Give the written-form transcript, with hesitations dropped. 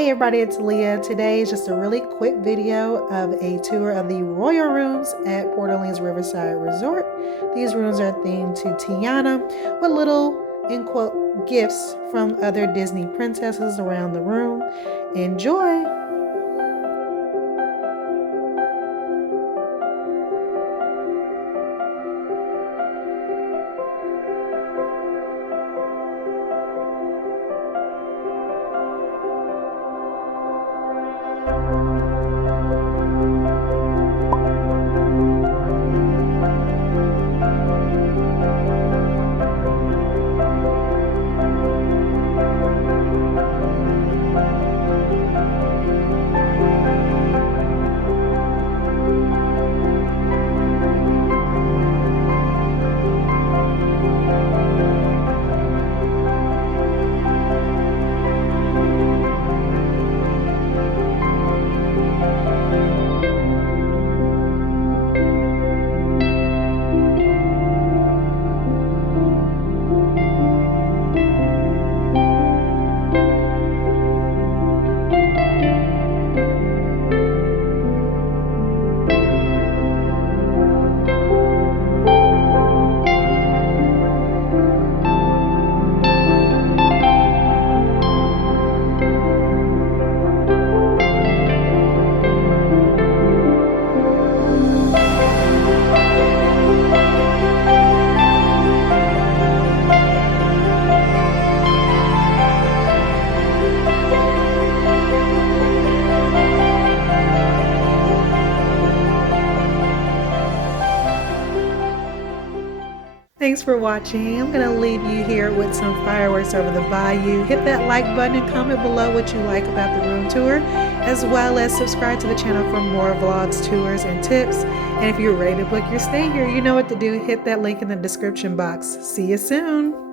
Hey everybody, it's Leah. Today is just a really quick video of a tour of the royal rooms at Port Orleans Riverside Resort. These rooms are themed to Tiana with little, in quote, gifts from other Disney princesses around the room. Enjoy! Thanks for watching. I'm going to leave you here with some fireworks over the bayou. Hit that like button and comment below what you like about the room tour, as well as subscribe to the channel for more vlogs, tours, and tips. And if you're ready to book your stay here, you know what to do. Hit that link in the description box. See you soon.